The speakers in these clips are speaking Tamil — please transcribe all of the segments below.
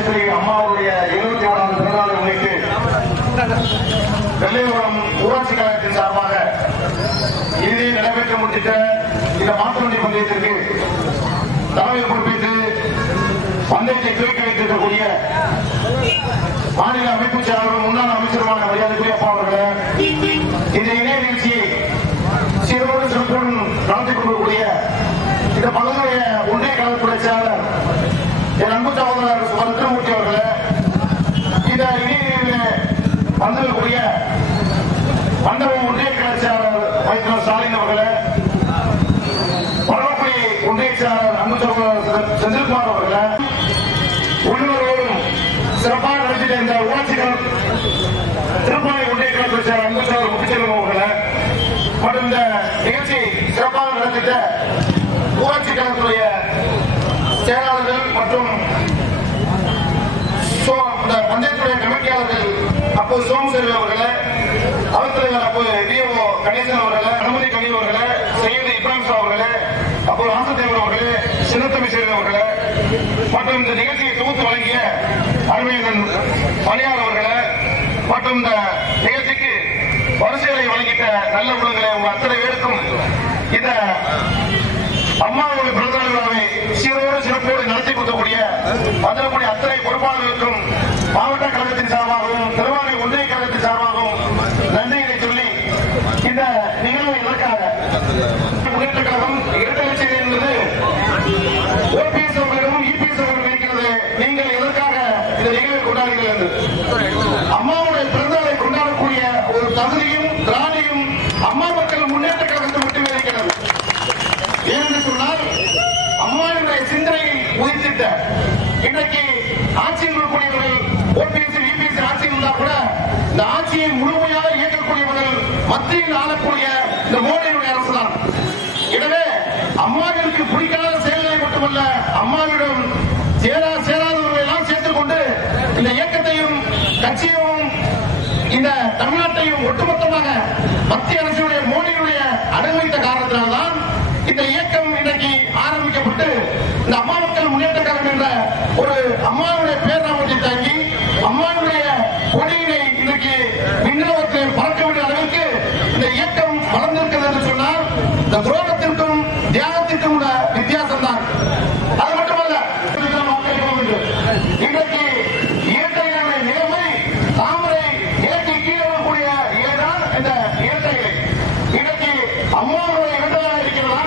புரட்சித்துறை அம்மாவுடைய 71வது பிறந்தநாளை முன்னிட்டு வெள்ளையகுளம் ஊராட்சி கழகத்தின் சார்பாக இறுதியை நடைபெற்று முடித்த இந்த மாட்டுவண்டி பந்தயத்திற்கு தலைமை பொறுப்பேற்று பந்தயத்தை துவக்கி வைத்திருக்கக்கூடிய மாநில அமைப்பு செயலாளரும் முன்னாள் அமைச்சருமான மரியாதைக்குரிய அப்பா அவர்களே, இந்த இணைய நிகழ்ச்சியை சீரோடு சிறப்புடன் நடத்தி கொண்டிருக்கக்கூடிய இந்த பகுதியுடைய ஒன்றிய கழகத்துறை செயலாளர் என் அன்பு சகோதரர் சுமன் திருமூர்த்தி அவர்களே, இந்த இணைய வந்திருக்கக்கூடிய மண்டபம் ஒன்றிய கழக செயலாளர் வைத்தியர் ஸ்டாலின் அவர்களே, பரவக்குடி ஒன்றிய செயலாளர் அன்பு சகோதரர் செந்தில்குமார் அவர்களே, உள்ளூரோடும் சிறப்பாக நடத்திட்ட இந்த ஊராட்சிகள் திருப்பதி ஒன்றிய கழகத்துறை செயலாளர் அன்பு சகோதரர் முத்துச்செல்வம் அவர்களே மற்றும் இந்த நிகழ்ச்சியை சிறப்பாக நடத்திட்ட ஊராட்சி கழகத்துடைய செயலாளர்கள் மற்றும் பஞ்சாயத்துடைய கமிட்டியாளர்கள் அப்போது சோமசேரி அவர்களே, அவைத்தலைவர் அப்போது டிஓ கணேசன் அவர்களே, அனுமதி கனி அவர்களே, சையது இப்ராஹிம் அவர்களே, அப்போது ஆசத்தேவர் அவர்களே, சின்னத்தம்பி சேரி அவர்களே மற்றும் இந்த நிகழ்ச்சியை தொகுத்து வழங்கிய அருமையன் பணியாளர் அவர்களே மற்றும் இந்த நிகழ்ச்சிக்கு வரிசைகளை வழங்கிட்ட நல்ல உள்ளங்களை உங்கள் அத்தனை பேருக்கும் இந்த அம்மாவுடைய பிறந்தநாள் விழாவை சீரோடு சிறப்போடு நடத்தி கொடுக்கக்கூடிய வந்திருக்கக்கூடிய அத்தனை பொறுப்பாளர்களுக்கும் மாவட்ட கழகத்தின் சார்பாகவும் திருவாரூரை ஒன்றிய கழகத்தின் சார்பாகவும் நன்றிகளை சொல்லி இந்த நிகழ்வை இதற்காக முன்னேற்ற கழகம் இரட்டை லட்சம் என்பது ஓபிஎஸ் அவர்களிடமும் இபிஎஸ் அவர்கள் இருக்கிறது. நீங்கள் எதற்காக இந்த நிகழ்வை கொண்டாடுகிறது? அம்மாவுடைய பிறந்தநாளை கொண்டாடக்கூடிய ஒரு தகுதியும் திராணியும் அம்மா மக்கள் முன்னேற்ற கழகத்தில் மட்டுமே இருக்கிறது. ஏனென்று சொன்னால் அம்மாவுடைய சிந்தனையை உதித்திட்ட இன்றைக்கு ஆட்சியில் இருக்கக்கூடியவர்கள் ஓபிஎஸ் இபிஎஸ் ஆட்சியில் இருந்தால் கூட இந்த ஆட்சியை முழுமையாக இயக்கக்கூடியவர்கள் மத்தியில் ஆளக்கூடிய இந்த மோடியுடைய அரசு தான். எனவே அம்மாவிற்கு பிடிக்காத செயல்களை மட்டுமல்ல, அம்மாவிடம் சேராதவர்களை எல்லாம் சேர்த்துக் கொண்டு இந்த இயக்கத்தையும் கட்சியையும் இந்த தமிழ்நாட்டையும் ஒட்டுமொத்தமாக மத்திய அரசுடைய மோடியுடைய அனுமதித்த காரணத்தினால்தான் இந்த இயக்கம் இன்றைக்கு ஆரம்பிக்கப்பட்டு இந்த அம்மா மக்கள் முன்னேற்ற கழகம் என்ற ஒரு அம்மாவுடைய பேராமத்தை தாங்கி அம்மாவுடைய கொடியினை இன்றைக்கு விண்ணோகத்தில் பறக்க வேண்டிய அளவிற்கு இந்த இயக்கம் வளர்ந்திருக்கிறது என்று சொன்னால் இந்த துரோகத்திற்கும் தியாகத்திற்கும் உள்ள வித்தியாசம் தான். அது மட்டுமல்ல, இன்றைக்கு இயற்கையான நிலைமை தாமரை இயற்கை கீழே வரக்கூடிய இலைதான் இந்த இயற்கைகளை இன்றைக்கு அம்மாவுடைய இரண்டாக இருக்கிறதா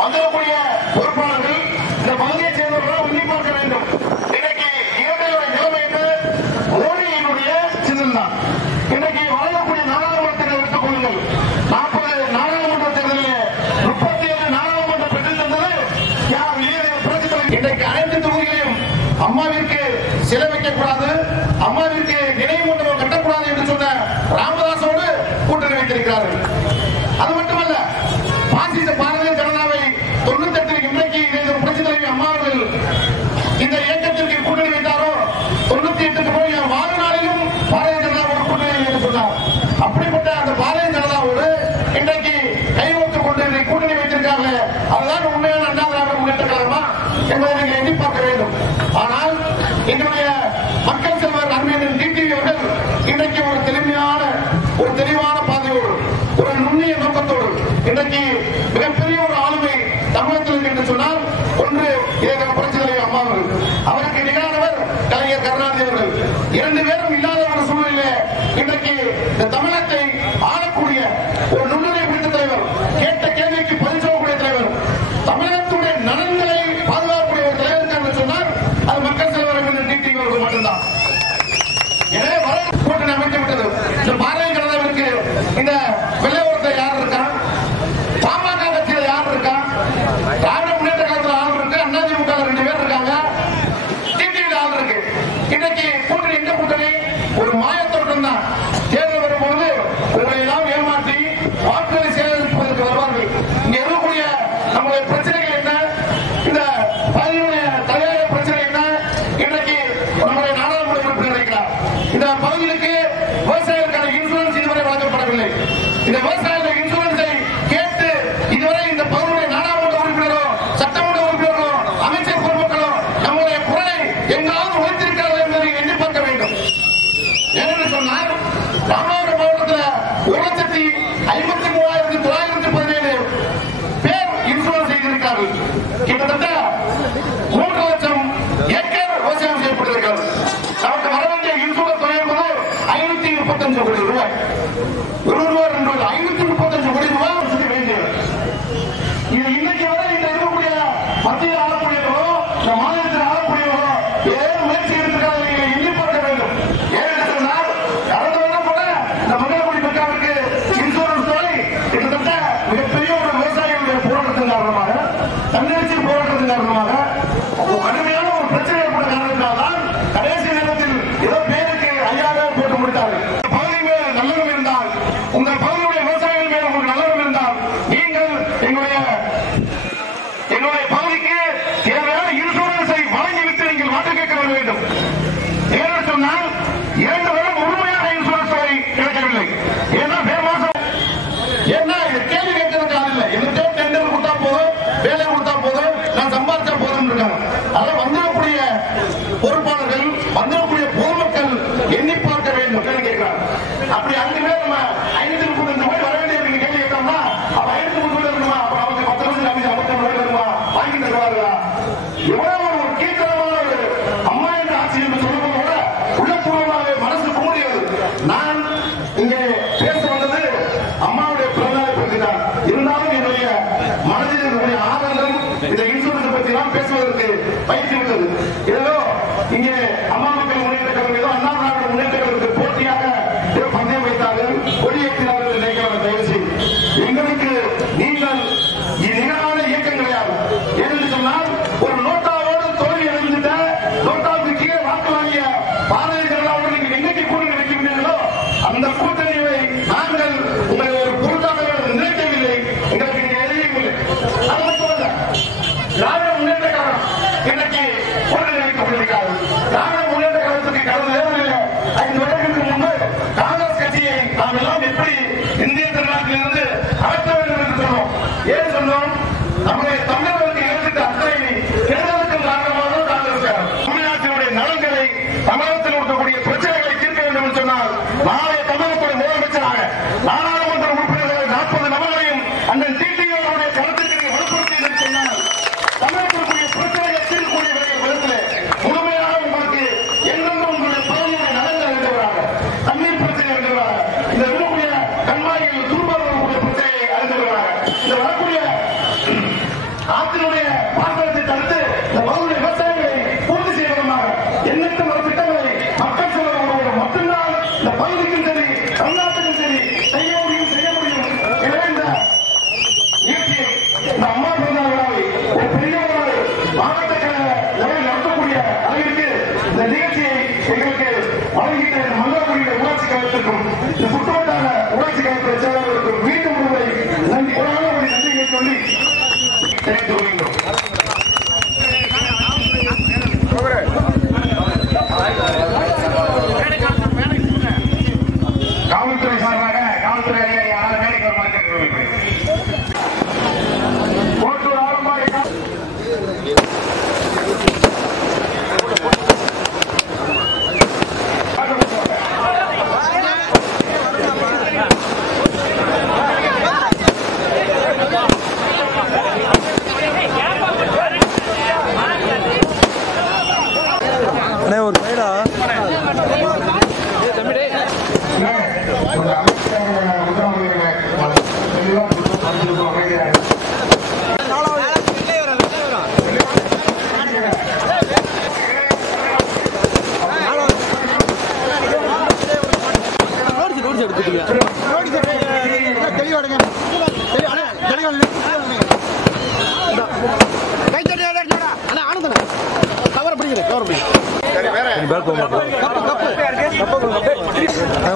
வந்திருக்கக்கூடிய பொறுப்பாளர்கள் இந்த பகுதியை சேர்ந்தவர்கள் உண்ணி பார்க்க வேண்டும். இன்றைக்கு இயற்கையுடைய நிலைமை என்று மோடியினுடைய சின்னம் தான். இன்றைக்கு வழங்கக்கூடிய நாடாளுமன்ற தேர்தல் எடுத்துக் கொள்ளுங்கள். 40 நாடாளுமன்ற தேர்தலில் 37 நாடாளுமன்ற பெற்றுத் தந்தது இன்றைக்கு அனைத்து தொகுதிகளையும் அம்மாவிற்கு சிலை வைக்கக்கூடாது, அம்மாவிற்கு நினைவு மண்டபம் கட்டக்கூடாது என்று சொன்ன ராமதாசோடு கூட்டணி வைத்திருக்கிறார்கள். அது மட்டுமல்ல, பாசிச பாரதிய ஜனதாவை 98 இன்றைக்கு புரட்சித் தலைவி அம்மா அவர்கள் இந்த இயக்கத்திற்கு கூட்டணி வைத்தாரோ 98 போய் வாழ்நாளிலும் பாரதிய ஜனதாவோடு கூட்டணி என்று சொன்னார். அப்படிப்பட்ட அந்த பாரதிய ஜனதாவோடு இன்றைக்கு கைகோர்த்துக் கொண்டு இன்றைக்கு கூட்டணி வைத்திருக்காங்க. அதுதான் உண்மையான அண்ணா திராவிட முன்னேற்ற கழகமா என்பதை நீங்கள் எண்ணி பார்க்க வேண்டும். ஆனால் எங்களுடைய மக்கள் செல்வர் அருமையன் டிடிவி அவர்கள் இன்றைக்கு ஒரு தெளிவான பாதையோடு ஒரு நுண்ணிய நோக்கத்தோடு இன்றைக்கு மிகப்பெரிய ஒரு ஆளுமை தமிழகத்தில் என்று சொன்னால் ஒன்று இதை புரட்சித் தலைவர் அம்மா அவர்கள், அவருக்கு நிகரானவர் கலைஞர் கருணாநிதி அவர்கள். 2 பேரும் இல்லாத ஒரு சூழ்நிலையிலே இன்றைக்கு இந்த தமிழகத்தை ஆளக்கூடிய ஒரு நுண்ணுரை பிடித்த தலைவர், கேட்ட கேள்விக்கு பதில் சொல்லக்கூடிய தலைவர், தமிழகத்துடைய நலன்களை பாதுகாக்கக்கூடிய ஒரு தலைவர் என்று சொன்னால் அது மக்கள் செல்வர் டிடிவி எங்காவது உழைத்திருக்கிறது என்பதை எண்ணி பார்க்க வேண்டும். ஏனென்று சொன்னால் ராமநாதபுரம் மாவட்டத்தில் 1,53,917 பேர் இன்சூரன்ஸ் செய்திருக்கிறார்கள். கிட்டத்தட்ட 3 லட்சம் ஏக்கர் விவசாயம் செய்யப்பட்டிருக்கிறது. நமக்கு வர வேண்டிய இன்சூரன்ஸ் தொகை என்பது 535 கோடி ரூபாய். 1 ரூபாய் 2 ரூபாய் 535 கோடி ரூபாய் வேண்டியது. இது இன்னைக்கு வரை இந்த இருக்கக்கூடிய மத்தியில் ஆளக்கூடியவர்களோ இந்த மாநிலத்தில் ஆளக்கூடியவர்களோ ஏதோ முயற்சி எடுத்துக்காக நீங்கள் எண்ணி பார்க்க வேண்டும். ஏனென்று சொன்னால் கடந்த வருடம் கூட இந்த மங்களக்குடி பக்காவுக்கு இன்சூரன்ஸ் தொகை கிட்டத்தட்ட மிகப்பெரிய ஒரு விவசாயிகளுடைய போராட்டத்தின் காரணமாக, தன்னெழுச்சி போராட்டத்தின் காரணமாக கடுமையான ஒரு பிரச்சனை ஏற்பட்ட காரணத்தினால் தான் கடைசி நேரத்தில் ஏதோ பேருக்கு 5000 போட்டு முடித்தார்கள். பகுதி மேல் நல்லறம் இருந்தால், உங்கள் பகுதியுடைய விவசாயிகள் மேல் உங்களுக்கு நல்லறம் இருந்தால், நீங்கள் எங்களுடைய பகுதிக்கு தேவையான இன்சூரன்ஸை வழங்கிவிட்டு நீங்கள் மாற்று கேட்க வர வேண்டும். ஏன்னு சொன்னால் 2 வருடம் முழுமையாக இன்சூரன்ஸ் தொகை கிடைக்கவில்லை. ஏன்னா மே மாசம் ஏன்னா இது கேள்வி கேட்கறதுக்கு இல்லை. எங்களுக்கு டெண்டர் கொடுத்தா போதும், வேலை கொடுத்தா போதும், நான் சம்பாதிச்சா போதும் இருக்காங்க. அதான் வந்துடக்கூடிய பொறுப்பாளர்கள், வந்துடக்கூடிய பொதுமக்கள் எண்ணி பார்க்க வேண்டும் கேட்கிறாங்க. அப்படி 5 பேர் நம்ம 535 கோடி வர வேண்டிய கேள்வி கேட்டோம்னா அப்ப 530 கோடி இருக்குமா? அப்ப நமக்கு 10 வருஷம் 50 கோடி இருக்குமா? வாங்கி தருவார்களா? எவ்வளவு ஒரு கீழ்த்தரமான ஒரு அம்மா என்ற ஆட்சி என்று சொல்லும்போது கூட உள்ளபூர்வமாக மனசு கூடியது. நான் இங்கே பேச வந்தது அம்மாவுடைய பிறந்தநாளை பற்றி தான். இருந்தாலும் என்னுடைய மனதில் இருக்கக்கூடிய ஆதங்கம் இந்த இன்சூரன்ஸ் பற்றி எல்லாம் பேசுவதற்கு பயிற்சி விட்டது. ஏதோ இங்கே அம்மா மக்கள் முன்னேற்ற கழகம் ஏதோ அண்ணா திராவிட முன்னேற்ற கழகத்துக்கு போட்டியாக பந்தயம் வைத்தார்கள், கொடியேற்றினார்கள் என்று நினைக்கிறார்கள். தயவு செய்து எங்களுக்கு நீங்கள் நிகரான இயக்கம் கிடையாது. ஏனென்று சொன்னால் ஒரு நோட்டாவோடு தோல்வி அடைந்துட்ட, நோட்டாவுக்கு கீழே வாக்கு வாங்கிய பாரதிய ஜனதாவோடு நீங்கள் என்னைக்கு கூட்டணி வைக்கின்றீர்களோ அந்த கூட்டணியை நாங்கள் உங்களை ஒரு பொருட்டாக நினைக்கவில்லை. எங்களுக்கு இங்கே எதையும் இல்லை. அது மட்டுமல்ல, திராவிட முன்னேற்ற கழகம் இன்னைக்கு கூட்டணி வைக்கப்பட்டிருக்காது. திராவிட முன்னேற்ற கழகத்துக்கு கடந்த தேர்தலில் 5 வருடங்களுக்கு முன்பு காங்கிரஸ் கட்சியை நாம் எல்லாம் எப்படி இந்திய திருநாட்டிலிருந்து அகற்ற வேண்டும் என்று சொன்னோம். ஏன் சொன்னோம்? நம்முடைய தமிழர்களுக்கு ஏற்பட்ட அத்தனை கெடுதலுக்கும் காரணமாக காங்கிரஸ். தமிழ்நாட்டினுடைய நலன்களை, தமிழகத்தில் இருக்கக்கூடிய பிரச்சனைகளை தீர்க்க வேண்டும் என்று சொன்னால் நாளைய தமிழகத்துடைய முதலமைச்சராக நாடாளுமன்ற உறுப்பினர்கள் 40 நபர்களையும் அண்ணன் டிடிஆருடைய கருத்துக்கு வலுப்படுத்தி என்று சொன்னால் தமிழகத்திற்குரிய பிரச்சனைகளை தீர்க்கக்கூடிய விதத்திலே முழுமையாக உங்களுக்கு எங்கெங்கும் உங்களுடைய பகுதியுடைய நலன்கள் அறிந்தவராக, தண்ணீர் பிரச்சனை அறிந்தவராக, இந்த இருக்கக்கூடிய கண்மாய்கள் தூர்வாரக்கூடிய பிரச்சனையை அறிந்தவராக, இந்த வரக்கூடிய ஆற்றினுடைய பாசனத்தை தடுத்து இந்த பகுதியுடைய விவசாயிகளை பூர்த்தி செய்வதற்காக எண்ணற்ற ஒரு திட்டங்களை மக்கள் செல்வதோடு மட்டும்தான் இந்த பகுதிக்கும் சரி தமிழ்நாட்டுக்கும் சரி செய்ய முடியும். எனவே இந்த நிகழ்ச்சியை, இந்த அம்மா பிறந்தநாள் விழாவை ஒரு பெரிய ஒரு மாவட்ட கழக லெவலில் நடத்தக்கூடிய அளவிற்கு இந்த நிகழ்ச்சியை எங்களுக்கு வழங்கிட்ட மங்களக்குடியுடைய ஊராட்சி கழகத்திற்கும் இந்த சுற்றுவட்டார ஊராட்சி கழகத்தை செயலாளர்களுக்கும் மீண்டும் ஒருவரை நன்றியை சொல்லி தெரிவித்துக் கொள்கின்றோம். காவல்துறை சார்பாக காவல்துறை அதிகாரி யாராவது வேலைக்கு வருமாறு கேட்டுக்கொள்கிறேன். கோட்டூர் ஆரம்பாடி ஒரு சைடா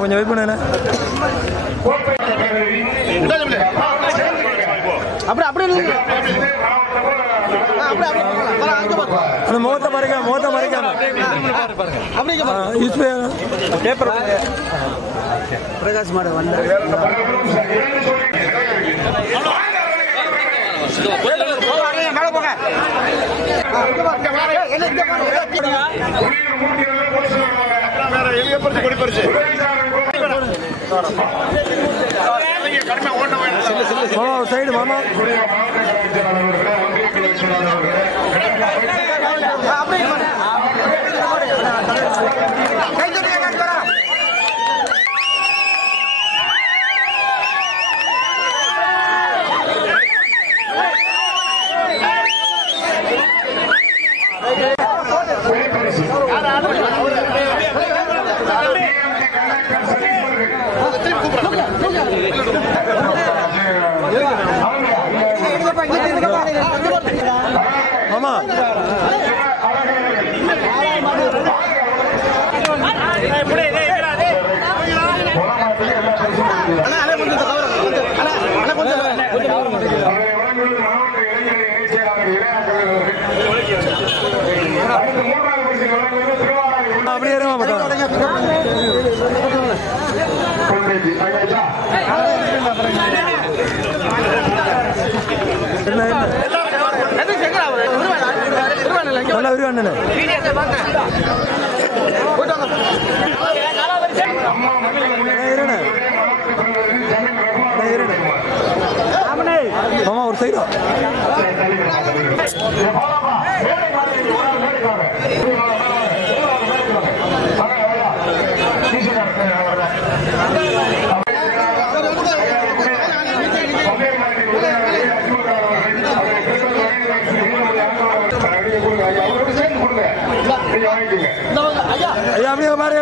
கொஞ்சம் வெயிட் பண்ண முகத்தை மறைக்காம பிரகாஷ் மாட வந்த சைடு மாமா மாமா அப்படியே நல்லா வருவாண்ணே மாமா ஒரு சைடா ஐயா அப்படியே பாருங்க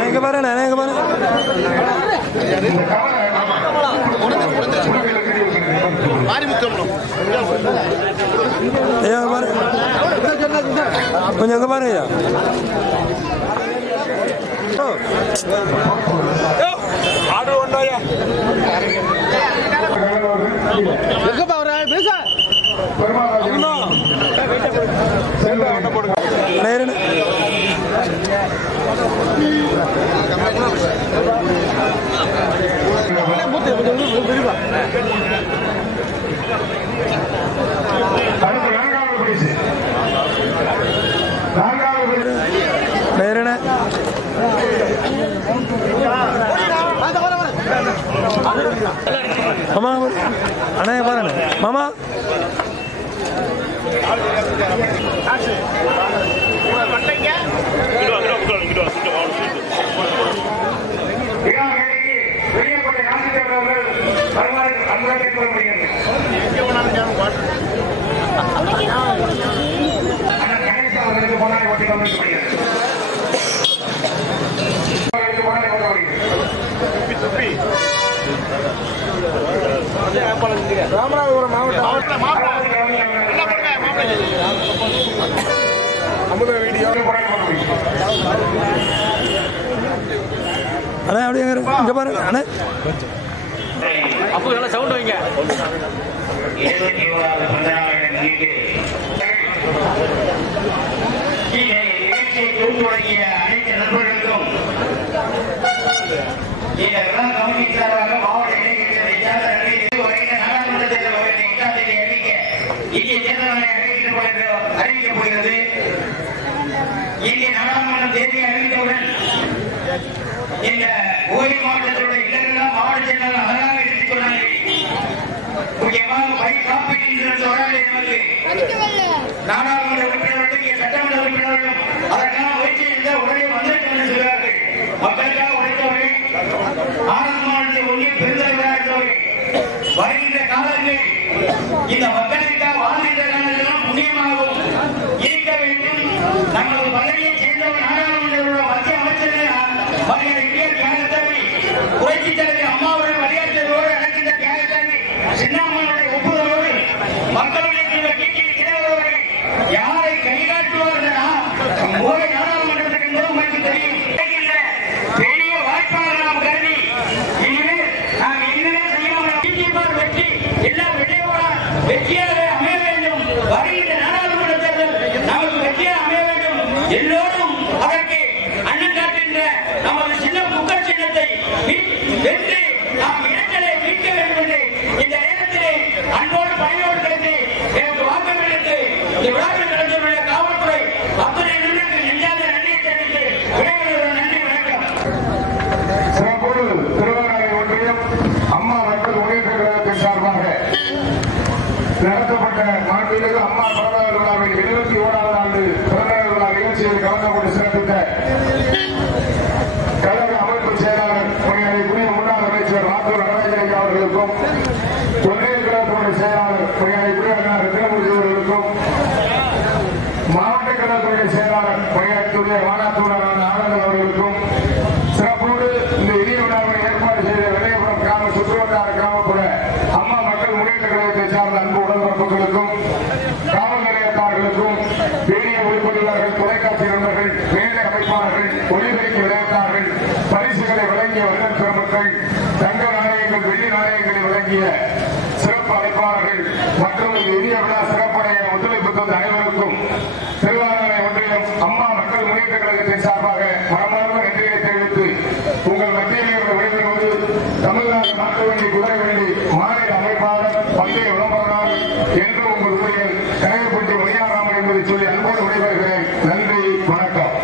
எங்க பாருங்க எங்க பாருங்க கொஞ்சம் எங்க பாருங்க ஐயா ஆடு ஒன்றாயா மாமா அண்ணா பாருங்க மாமா ராமநாதபுரம் மாவட்டம் அமுத வீடியோ அண்ணா அப்படியே இங்க பாருங்க அண்ணா அப்போ நல்லா சவுண்ட் வைங்க 21வது பிறந்தநாளை முன்னிட்டு நிகழ்ச்சியை தொகுத்து வழங்கிய அனைத்து நண்பர்களுக்கும் இந்த விழா கமிட்டி சார்பாக மாவட்ட இளைஞர்கள் நாடாளுமன்ற தேர்தல் வருகிற 8ஆம் தேதி இந்திய தேர்தல் ஆணையம் அறிவிக்கப்படுகிறது. இந்திய நாடாளுமன்ற தேதியை அறிவித்தவுடன் இந்த கோவை மாவட்டத்தினுடைய இல்லங்களாம் மாவட்ட செயலாளர் அழகாக எடுத்துக் கொண்டார்கள். முக்கியமாக பயிர் காப்பீட்டின் தொடர்பில் நமக்கு நாடாளுமன்ற உறுப்பினர்களுக்கு சட்டமன்ற உறுப்பினர்களும் அதற்கான முயற்சி இருந்த உடனே வந்திருக்கும் என்று சொல்கிறார்கள். மக்களுக்காக உழைத்தவர்கள் ஆனந்த மாவட்டத்தை ஒன்றிய பெருந்தலைவராக இருந்தவர்கள் வருகின்ற கால மூலை நாடாளுமன்றத்துக்கு என்பது உங்களுக்கு தெரியும். பெரிய வாய்ப்பாக நாம் கருதி இனிமேல் நாம் என்னவே செய்யாமல் திமுக வெற்றி எல்லாம் வெற்றியாக அமைய வேண்டும். வருகின்ற நாடாளுமன்ற தேர்தல் நமக்கு வெற்றியாக அமைய வேண்டும். எல்லோரும் அதற்கு அண்ணன் காட்டுகின்ற நமது சின்ன புக்கர் சின்னத்தை வென்று நாம் இடங்களை மீட்க வேண்டும் என்று இந்த நேரத்திலே அன்போடு பணியோடு கருதி எனக்கு வாக்களித்து இந்த விழாவில் கலந்துள்ள காவல்துறை அத்துறை நிறுவனங்களுக்கு நெஞ்சாத நன்றியை தெரிவித்து விடைபெறுகிறோம். நன்றி, வணக்கம். சிறப்போடு திருவாரூரை ஒன்றியம் அம்மா மக்கள் முன்னேற்ற கழகத்தின் சார்பாக நடத்தப்பட்ட மாண்புமிகு அம்மா பிறந்தநாள் விழாவின் 71வது ஆண்டு பிறந்தநாள் விழா நிகழ்ச்சியில் கலந்து கொண்டு சிறப்பித்த கழக அமைப்பு செயலாளர் மரியாதைக்குரிய முன்னாள் அமைச்சர் ராத்தூர் நடராஜன் அவர்களுக்கும் ஒன்றிய கழகத்துடைய செயலாளர் மரியாதைக்குரிய ரத்தினமூர்த்தி அவர்களுக்கும் மாவட்ட கழகத்துடைய செயலாளர் மரியாதைக்குரிய வானாத்தூர் ஆனந்தன் அவர்களுக்கும் சிறப்போடு இந்த இனிய விழாவை ஏற்பாடு செய்த விளையபுரம் கிராம சுற்றுவட்டார கிராமப்புற அம்மா மக்கள் முன்னேற்ற கழகத்தை சார்ந்த அன்பு உடன்பிறப்புகளுக்கும் காவல் நிலையத்தார்களுக்கும் வீடிய ஒளிப்பதிவாளர்கள் தொலைக்காட்சி நண்பர்கள் மேடை அமைப்பாளர்கள் ஒளிபெருக்கி விளையாட்டார்கள் பரிசுகளை வழங்கிய வல்லல் பெருமக்கள் தங்க நாணயங்கள் வெள்ளி நாணயங்களை வழங்கிய சிறப்பு அழைப்பாளர்கள் மற்றும் இந்த இனிய விழா சிறப்படைய ஒத்துழைப்பு தந்த அனைவருக்கும் திருவாரூரை ஒன்றியம் அம்மா மக்கள் முன்னேற்ற கழகத்தின் சார்பாக மனமார்ந்த நன்றியை தெரிவித்து உங்கள் மத்தியிலே விடைபெறுவது தமிழ்நாடு மாற்ற வேண்டி குதிரை வேண்டி மாநில அமைப்பாளர் பந்தய விளம்பரனார் என்று உங்கள் ஊழியர் கனகப்பட்டி மணியாராமன் என்பதை சொல்லி அன்போடு விடைபெறுகிறேன். நன்றி, வணக்கம்.